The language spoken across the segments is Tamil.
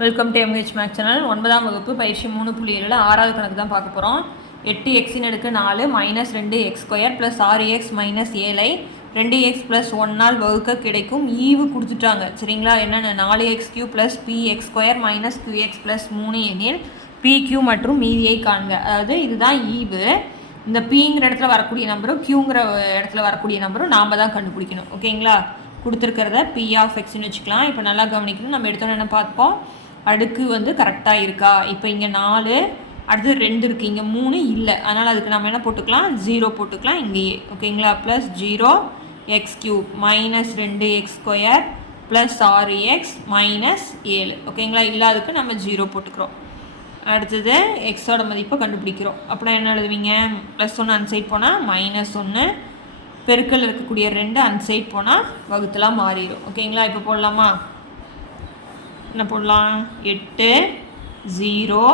Welcome to MH maths channel. 9ஆம் வகுப்பு பயிற்சி 3.7 ஆறாவது கணக்கு தான் பார்க்க போகிறோம். 8x அடுக்கு 4 minus 2x² plus 6x minus 7ஐ 2x ப்ளஸ் 1ஆல் வகுக்க கிடைக்கும் ஈவு கொடுத்துட்டாங்க. சரிங்களா? என்னென்ன 4x³ plus px² minus qx plus 3 எனில் pq மற்றும் மீதியை காண்க. அதாவது இதுதான் ஈவு. இந்த பிங்கிற இடத்துல வரக்கூடிய நம்பரும் க்யூங்கிற இடத்துல வரக்கூடிய நம்பரும் நாம் தான் கண்டுபிடிக்கணும். ஓகேங்களா? கொடுத்துருக்கிறத p ஆஃப் எக்ஸ்ன்னு வச்சுக்கலாம். இப்போ நல்லா கவனிக்கணும். நம்ம எடுத்தோன்னு என்ன பார்ப்போம், அடுக்கு வந்து கரெக்டாக இருக்கா. இப்போ இங்கே 4 அடுத்து 2 இருக்குது, இங்கே 3 இல்லை. அதனால் அதுக்கு நம்ம என்ன போட்டுக்கலாம், 0 போட்டுக்கலாம் இங்கேயே. ஓகேங்களா? Plus 0x³ minus 2x² plus 6x minus 7. ஓகேங்களா? இல்லாததுக்கு நம்ம 0 போட்டுக்கிறோம். அடுத்தது எக்ஸோட மதிப்பை கண்டுபிடிக்கிறோம். அப்படின்னா என்ன எழுதுவீங்க, ப்ளஸ் 1 அன்சைட் போனால் மைனஸ் 1, பெருக்கல் இருக்கக்கூடிய 2 அன்சைட் போனால் வகுத்தலாம் மாறிடும். ஓகேங்களா? இப்போ போடலாமா, என்ன போடலாம், 8 0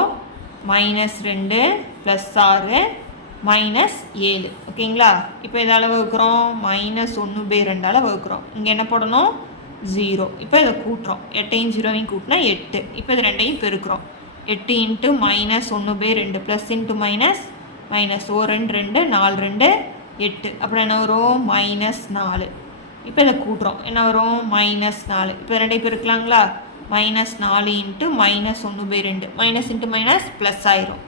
மைனஸ் 2 ப்ளஸ் 6 மைனஸ் 7. ஓகேங்களா? இப்போ இதால் வகுக்கிறோம், மைனஸ் 1/2ஆல் வகுக்கிறோம். இங்கே என்ன போடணும், 0. இப்போ இதை கூட்டுறோம், 8ஐயும் 0ஐயும் கூட்டினா 8. இப்போ இது 2ஐயும் பெருக்கிறோம், 8 into minus 1/2 plus into minus minus 1 2 2 4 2 8. அப்புறம் என்ன வரும், மைனஸ் 4. இப்போ இதை கூட்டுறோம், என்ன வரும், மைனஸ் 4. இப்போ 2ஐயும் பெருக்கலாங்களா, minus 4 into minus 1/2 minus into minus plus ஆயிரும்.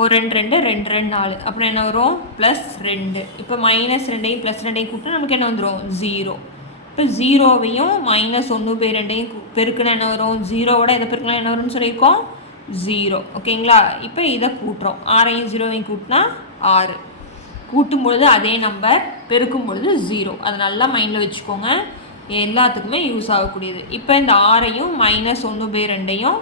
1 2 2 2 2 4. அப்புறம் என்ன வரும், ப்ளஸ் 2. இப்போ மைனஸ் 2ஐயும் ப்ளஸ் 2ஐயும் கூட்டினா நமக்கு என்ன வந்துடும், 0. இப்போ 0வையும் மைனஸ் 1/2ஐயும் பெருக்குனா என்ன வரும், 0வோட எதை பெருக்கலாம் என்ன வரும்னு சொல்லியிருக்கோம், 0. ஓகேங்களா? இப்போ இதை கூட்டுறோம், 6ஐயும் 0வையும் கூட்டினா 6. கூட்டும் பொழுது அதே நம்பர், பெருக்கும் பொழுது 0. அதை நல்லா மைண்டில் வச்சுக்கோங்க, எல்லாத்துக்குமே யூஸ் ஆகக்கூடியது. இப்போ இந்த 6ஐயும் மைனஸ் 1/2ஐயும்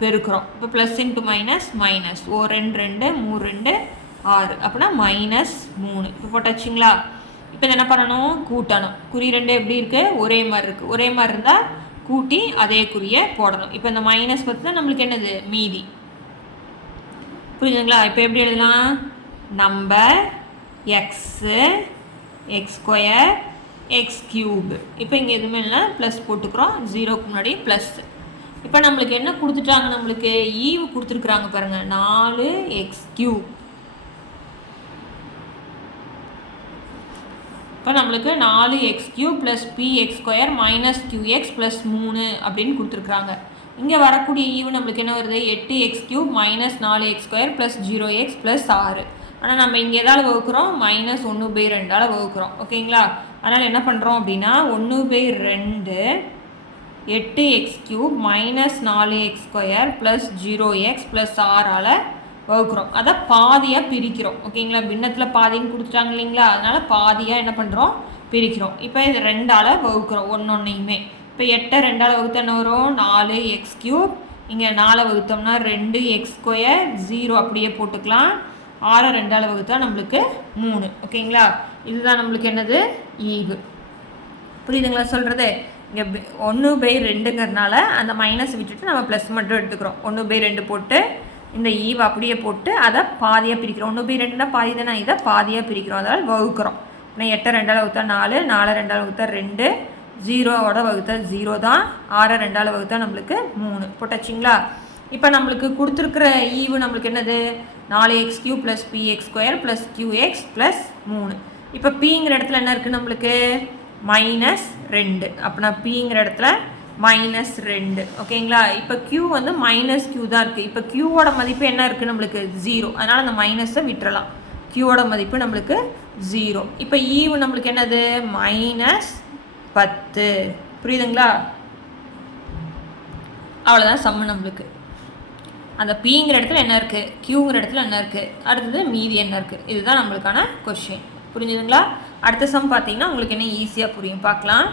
பெருக்கிறோம். இப்போ ப்ளஸ் இன்ட்டு மைனஸ் மைனஸ் 1 2 2 3 2 6. அப்படின்னா மைனஸ் 3. இப்போ போட்டாச்சுங்களா? இப்போ என்ன பண்ணணும், கூட்டணும். குறி 2 எப்படி இருக்குது, ஒரே மாதிரி இருக்குது. ஒரே மாதிரி இருந்தால் கூட்டி அதே குறியை போடணும். இப்போ இந்த மைனஸ் பற்றி தான் நம்மளுக்கு என்னது, மீதி. புரியுதுங்களா? இப்போ எப்படி எழுதலாம், நம்பர் எக்ஸு x² x³ இப்போ இங்கே எதுவுமே இல்லை, ப்ளஸ் போட்டுக்கிறோம், 0க்கு முன்னாடி ப்ளஸ். இப்போ நம்மளுக்கு என்ன கொடுத்துட்டாங்க, நம்மளுக்கு ஈவு கொடுத்துருக்குறாங்க பாருங்கள், 4x³. இப்போ நம்மளுக்கு 4x³ plus px² minus qx plus 3 அப்படின்னு கொடுத்துருக்குறாங்க. இங்கே வரக்கூடிய ஈவு நம்மளுக்கு என்ன வருது, 8x³ minus 4x² plus 0x plus 6. ஆனால் நம்ம இங்கே எதாவது வகுக்கிறோம், மைனஸ் 1/2ஆல் வகுக்கிறோம். ஓகேங்களா? அதனால் என்ன பண்ணுறோம் அப்படின்னா, 1/2 8x³ minus 4x² plus 0x plus 6ஆல் வகுக்கிறோம். அதை பாதியாக பிரிக்கிறோம். ஓகேங்களா? பின்னத்தில் பாதின்னு கொடுத்துட்டாங்க இல்லைங்களா, அதனால் பாதியாக என்ன பண்ணுறோம், பிரிக்கிறோம். இப்போ இது 2ஆல் வகுக்கிறோம் ஒன்றையுமே. இப்போ 8 2ஆல் வகுத்தா என்ன வரும், 4x³. இங்கே 4 வகுத்தோம்னா 2x², 0 அப்படியே போட்டுக்கலாம். 6 2ஆல் வகுத்தா நம்மளுக்கு 3. ஓகேங்களா? இதுதான் நம்மளுக்கு என்னது, ஈவு. புரியுதுங்களா சொல்கிறது? இங்கே 1/2ங்கிறதுனால அந்த மைனஸ் விட்டுட்டு நம்ம ப்ளஸ் மட்டும் எடுத்துக்கிறோம். 1/2 போட்டு இந்த ஈவு அப்படியே போட்டு அதை பாதியாக பிரிக்கிறோம். 1/2னா பாதி தானே, இதை பாதியாக பிரிக்கிறோம், அதனால் வகுக்கிறோம். ஆனால் 8 2ஆல் வகுத்தா 4, 4 2ஆல் வகுத்தா 2, 0வோட வகுத்தா 0 தான், 6 2ஆல் வகுத்தா நம்மளுக்கு 3. போட்டாச்சுங்களா? இப்போ நம்மளுக்கு கொடுத்துருக்குற ஈவு நம்மளுக்கு என்னது, 4x³ plus px² plus qx plus 3. இப்போ பிங்கிற இடத்துல என்ன இருக்குது நம்மளுக்கு, மைனஸ் 2. அப்படின்னா பிங்கிற இடத்துல மைனஸ் 2. ஓகேங்களா? இப்போ q வந்து மைனஸ் q தான் இருக்குது. இப்போ க்யூவோட மதிப்பு என்ன இருக்குது நம்மளுக்கு, 0. அதனால் அந்த மைனஸை விட்டுறலாம். க்யூவோட மதிப்பு நம்மளுக்கு 0. இப்போ ஈவு நம்மளுக்கு என்னது, மைனஸ் 10. புரியுதுங்களா? அவ்வளோதான் சம்மு நம்மளுக்கு. அந்த பிங்கிற இடத்துல என்ன இருக்குது, க்யூங்கிற இடத்துல என்ன இருக்குது, அடுத்தது மீதி என்ன இருக்குது, இதுதான் நம்மளுக்கான கொஷின். புரிஞ்சுதுங்களா? அடுத்த சம் பார்த்தீங்கன்னா உங்களுக்கு என்ன ஈஸியாக புரியும், பார்க்கலாம்.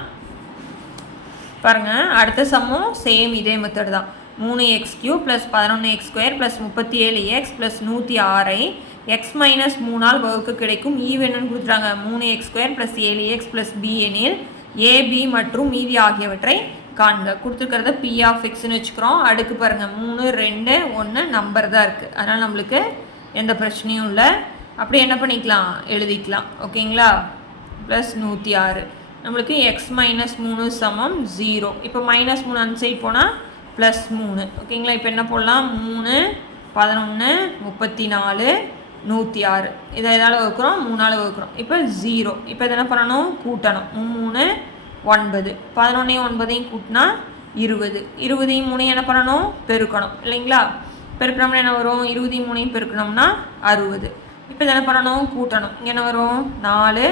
பாருங்கள், அடுத்த சம்மும் சேம் இதே மெத்தட் தான். 3x³ plus 11x² plus 37x plus 106ஐ x மைனஸ் 3ஆல் வகுக்க கிடைக்கும் ஈவு என்னன்னு கொடுத்துட்டாங்க, 3x² plus 7x plus b எனில் ab மற்றும் மீதி ஆகியவற்றை காண்க. கொடுத்துருக்கிறத p ஆஃப் எக்ஸ்ன்னு வச்சுக்கிறோம். அடுக்கு பாருங்கள், 3 2 1 நம்பர் தான் இருக்குது. அதனால் நம்மளுக்கு எந்த பிரச்சனையும் இல்லை. அப்படி என்ன பண்ணிக்கலாம், எழுதிக்கலாம். ஓகேங்களா? ப்ளஸ் 106 நம்மளுக்கு x மைனஸ் 3 சமம் 0. இப்போ மைனஸ் 3 அன்சைட் போனால் ப்ளஸ் 3 ஓகேங்களா. இப்போ என்ன போடலாம் 3 11 34 106 இதை எதால் வகுக்கிறோம் 3ஆல் வகுக்கிறோம். இப்போ 0. இப்போ இதை என்ன பண்ணணும் கூட்டணும் 3 9 11 9 கூட்டினா 20 20 3 என்ன பண்ணணும் பெருக்கணும் இல்லைங்களா. பெருக்கணும்னா என்ன வரும் 20 3 பெருக்கணும்னா 60. இப்போ இதை என்ன பண்ணணும் கூட்டணும் இங்கே என்ன வரும் 4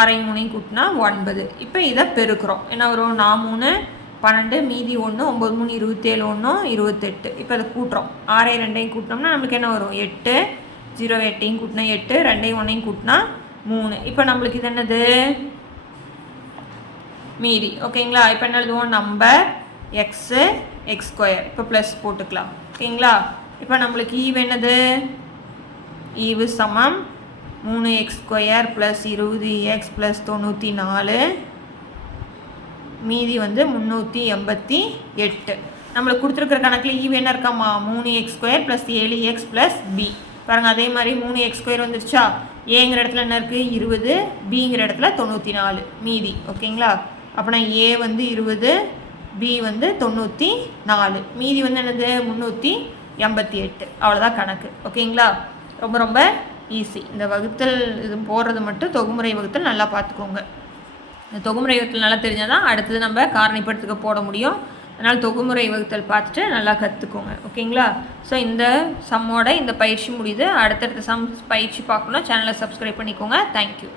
6 3 கூட்டினா 9. இப்போ இதை பெருக்கிறோம் என்ன வரும் 4 3 12 மீதி 1 9 3 27 1 28. இப்போ அதை கூட்டுறோம் 6 2 கூட்டினோம்னா நம்மளுக்கு என்ன வரும் 8 0 8 கூட்டினா 8 2 1 கூட்டினா 3. இப்போ நம்மளுக்கு இது என்னது மீதி ஓகேங்களா. இப்போ என்ன எழுதுவோம் நம்பர் எக்ஸு எக்ஸ் ஸ்கொயர் இப்போ ப்ளஸ் போட்டுக்கலாம் ஓகேங்களா. இப்போ நம்மளுக்கு ஈவு என்னது ஈவு சமம் 3x square plus 20x plus 94 மீதி வந்து 388. நம்மளுக்கு கொடுத்துருக்குற கணக்கில் ஈவு என்ன இருக்காமா 3x square plus 7x plus B பாருங்கள். அதே மாதிரி 3x ஸ்கொயர் வந்துருச்சா ஏங்கிற இடத்துல என்ன இருக்குது 20 பிங்கிற இடத்துல 94 மீதி ஓகேங்களா. அப்போனா ஏ வந்து 20 பி வந்து 94 மீதி வந்து என்னது 388. அவ்வளோதான் கணக்கு ஓகேங்களா. ரொம்ப ரொம்ப ஈஸி. இந்த வகுத்தல் இது போடுறது மட்டும் தொகுமுறை வகுத்தல் நல்லா பார்த்துக்கோங்க. இந்த தொகுமுறை வகுத்தல் நல்லா தெரிஞ்சால் தான் அடுத்தது நம்ம காரணிப்படுத்துக்க போட முடியும். அதனால் தொகுமுறை வகுத்தல் பார்த்துட்டு நல்லா கற்றுக்கோங்க ஓகேங்களா. ஸோ இந்த சம்மோட இந்த பயிற்சி முடியுது. அடுத்தடுத்த சம்ஸ் பயிற்சி பார்க்கணும் சேனலை சப்ஸ்கிரைப் பண்ணிக்கோங்க. தேங்க்யூ.